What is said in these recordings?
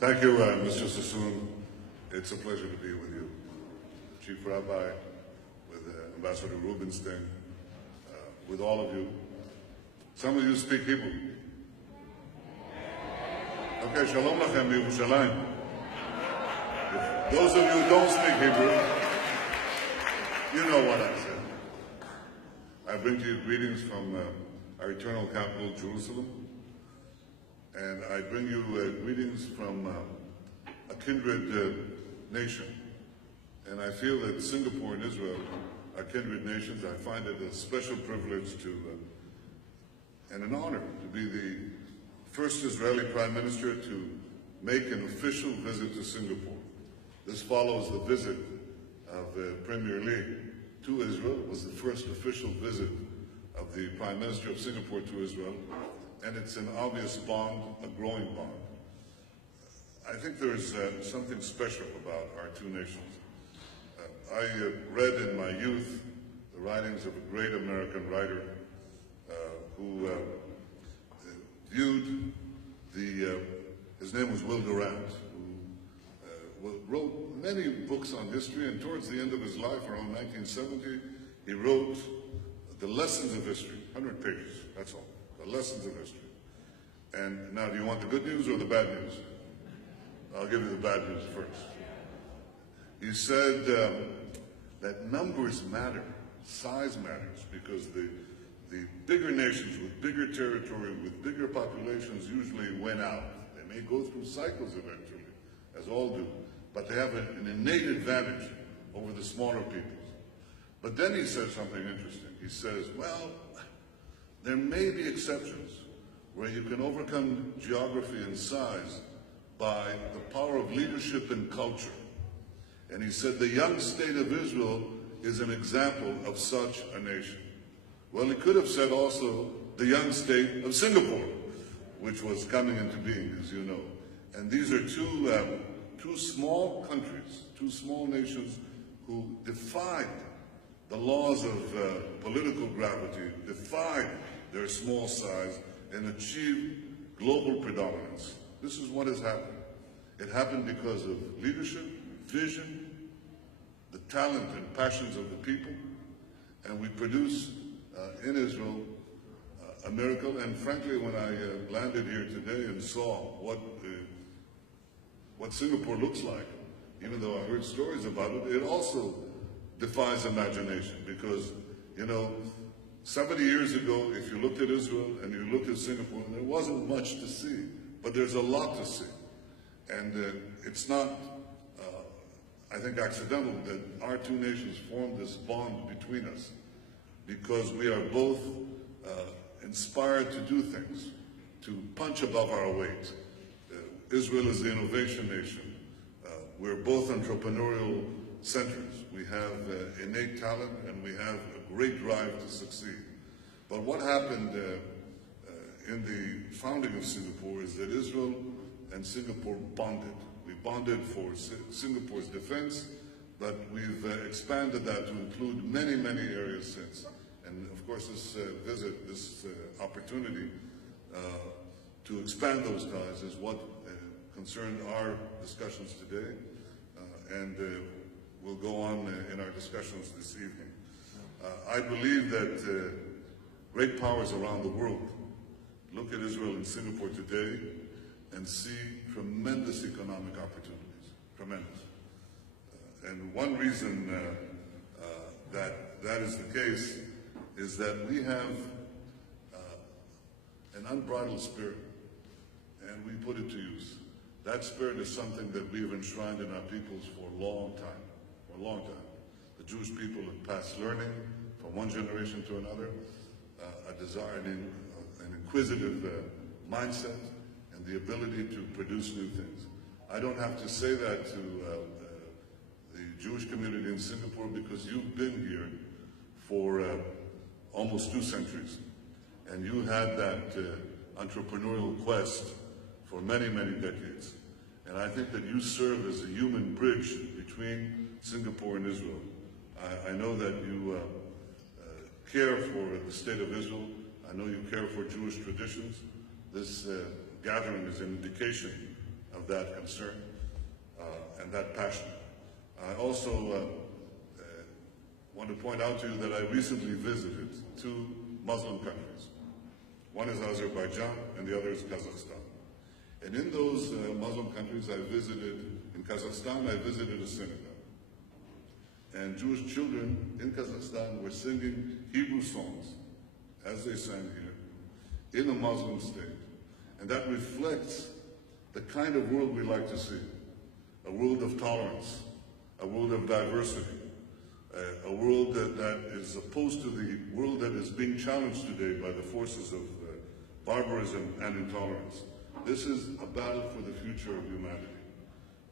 Thank you, Mr. Sassoon. It's a pleasure to be with you. Chief Rabbi, with Ambassador Rubinstein, with all of you. Some of you speak Hebrew. Okay, Shalom Lachem, Yerushalayim. If those of you who don't speak Hebrew, you know what I said. I bring to you greetings from our eternal capital, Jerusalem. And I bring you greetings from a kindred nation. And I feel that Singapore and Israel are kindred nations. I find it a special privilege and an honor to be the first Israeli Prime Minister to make an official visit to Singapore. This follows the visit of Primeiro to Israel. It was the first official visit of the Prime Minister of Singapore to Israel. And it's an obvious bond, a growing bond. I think there's something special about our two nations. I read in my youth the writings of a great American writer who viewed his name was Will Durant, who wrote many books on history, and towards the end of his life, around 1970, he wrote The Lessons of History, 100 pages, that's all. The lessons of history. And now, do you want the good news or the bad news? I'll give you the bad news first. He said that numbers matter, size matters, because the bigger nations with bigger territory, with bigger populations usually win out. They may go through cycles eventually, as all do, but they have an innate advantage over the smaller peoples. But then he said something interesting. He says, well, there may be exceptions where you can overcome geography and size by the power of leadership and culture. And he said the young state of Israel is an example of such a nation. Well, he could have said also the young state of Singapore, which was coming into being, as you know. And these are two small countries, two small nations who defied the laws of political gravity, defied their small size, and achieved global predominance. This is what has happened. It happened because of leadership, vision, the talent and passions of the people, and we produce in Israel a miracle. And frankly, when I landed here today and saw what Singapore looks like, even though I heard stories about it, it also defies imagination, because, you know, 70 years ago, if you looked at Israel and you looked at Singapore, there wasn't much to see, but there's a lot to see. And it's not, I think, accidental that our two nations formed this bond between us, because we are both inspired to do things, to punch above our weight. Israel is the innovation nation. We're both entrepreneurial centers. We have innate talent, and we have a great drive to succeed. But what happened in the founding of Singapore is that Israel and Singapore bonded. We bonded for Singapore's defense, but we've expanded that to include many, many areas since. And of course, this visit, this opportunity to expand those ties is what concerned our discussions today, and will go on in our discussions this evening. I believe that great powers around the world look at Israel and Singapore today and see tremendous economic opportunities, tremendous. And one reason that is the case is that we have an unbridled spirit, and we put it to use. That spirit is something that we have enshrined in our peoples for a long time, for a long time. The Jewish people have passed learning from one generation to another, a desire, an inquisitive mindset, and the ability to produce new things. I don't have to say that to the Jewish community in Singapore, because you've been here for almost 2 centuries, and you had that entrepreneurial quest for many, many decades. And I think that you serve as a human bridge between Singapore and Israel. I know that you care for the state of Israel. I know you care for Jewish traditions. This gathering is an indication of that concern and that passion. I also want to point out to you that I recently visited 2 Muslim countries. One is Azerbaijan and the other is Kazakhstan. And in those Muslim countries in Kazakhstan, I visited a synagogue. And Jewish children in Kazakhstan were singing Hebrew songs, as they sang here, in a Muslim state. And that reflects the kind of world we like to see. A world of tolerance, a world of diversity, a world that is opposed to the world that is being challenged today by the forces of barbarism and intolerance. This is a battle for the future of humanity.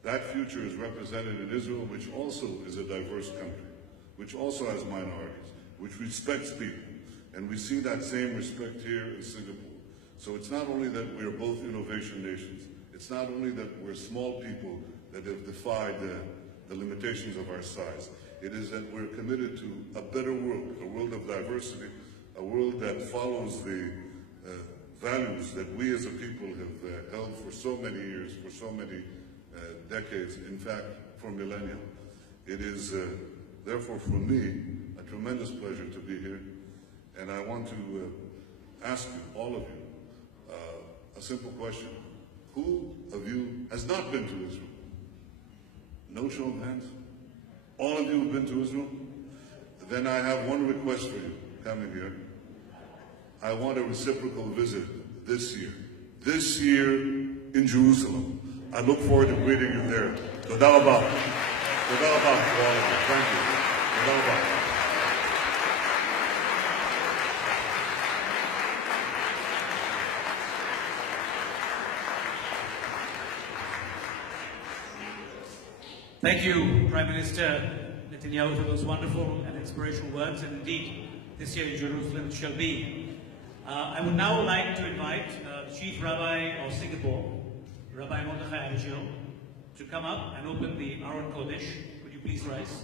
That future is represented in Israel, which also is a diverse country, which also has minorities, which respects people. And we see that same respect here in Singapore. So it's not only that we're both innovation nations, it's not only that we're small people that have defied the limitations of our size. It is that we're committed to a better world, a world of diversity, a world that follows the values that we as a people have held for so many years, for so many decades, in fact, for millennia. It is, therefore, for me, a tremendous pleasure to be here. And I want to ask you, all of you, a simple question. Who of you has not been to Israel? No show of hands? All of you have been to Israel? Then I have one request for you coming here. I want a reciprocal visit this year. This year in Jerusalem. I look forward to greeting you there. Toda rabah. Toda rabah to all of you. Thank you. Toda rabah. Thank you, Prime Minister Netanyahu, for those wonderful and inspirational words. And indeed, this year in Jerusalem shall be. I would now like to invite the Chief Rabbi of Singapore, Rabbi Mordechai Abishil, to come up and open the Aron Kodesh. Would you please rise?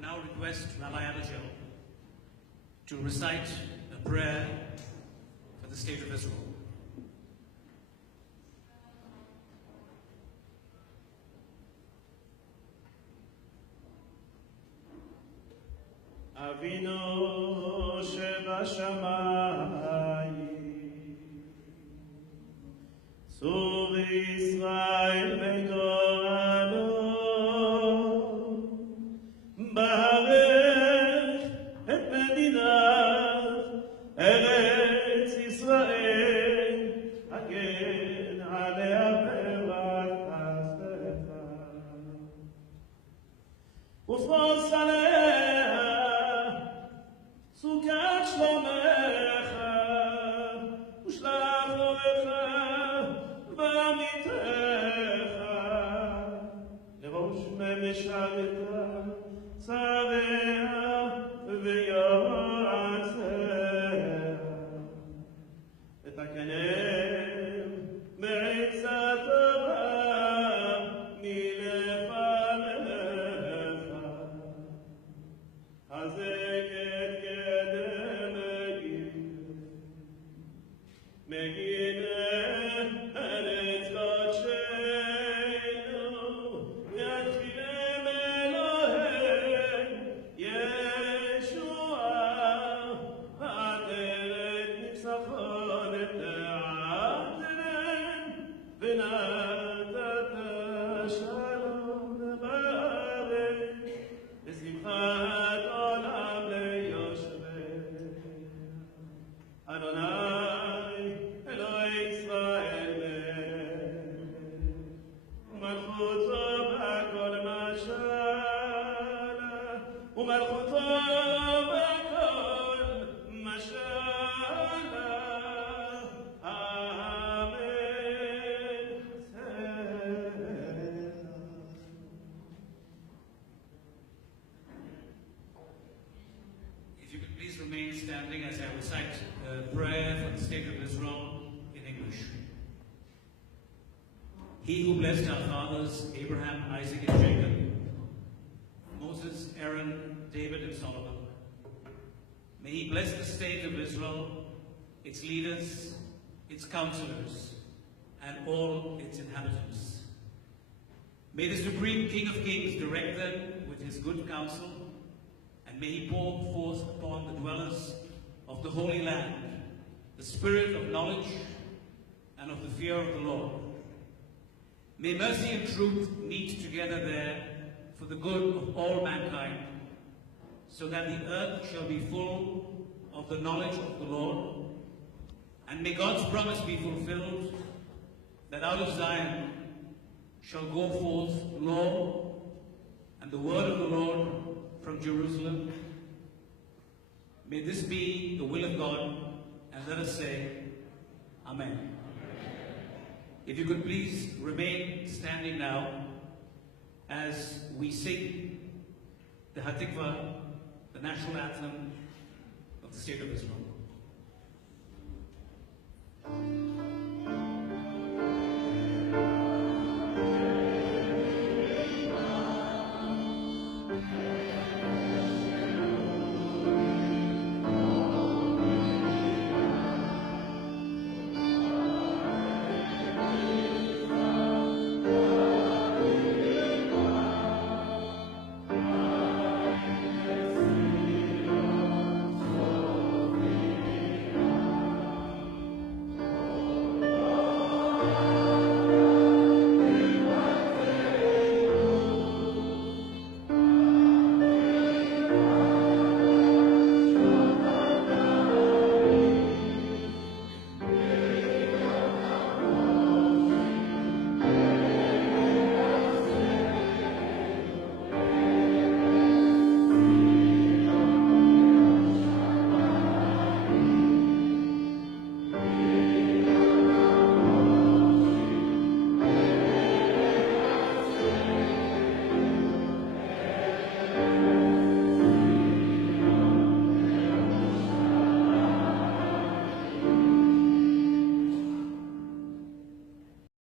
Now request Rabbi Abishil to recite a prayer for the state of Israel. Avinu shebashamayim, Sur Yisrael betorano, Barech et medinat Eretz Yisrael, Hagen alea be'erat kaspecha, Ufros alea Sukat shlomecha, Ushlach orecha v'amitecha, Lerosh me'meshareta Tzavea v'yotzea, V'takenem me'etzat Torah milefanecha, Hazek et kedem Megideh eretz kodsheinu, Yatchilem Elohim Yeshua, V'ateret nitzachon et te'atem, V'natat shalom ba'aretz, V'simchat olam leyoshvei. Adonai, Eloi Yisrael, U'malchuto b'kol mashal, U'malchuto b'kol mashal, please remain standing as I recite a prayer for the state of Israel in English. He who blessed our fathers, Abraham, Isaac, and Jacob, Moses, Aaron, David, and Solomon, may he bless the state of Israel, its leaders, its counselors, and all its inhabitants. May the Supreme King of Kings direct them with his good counsel, and may he pour forth upon the dwellers of the Holy Land the spirit of knowledge and of the fear of the Lord. May mercy and truth meet together there for the good of all mankind, so that the earth shall be full of the knowledge of the Lord. And may God's promise be fulfilled, that out of Zion shall go forth law and the word of the Lord from Jerusalem. May this be the will of God, and let us say, Amen. If you could please remain standing now as we sing the Hatikva, the national anthem of the State of Israel.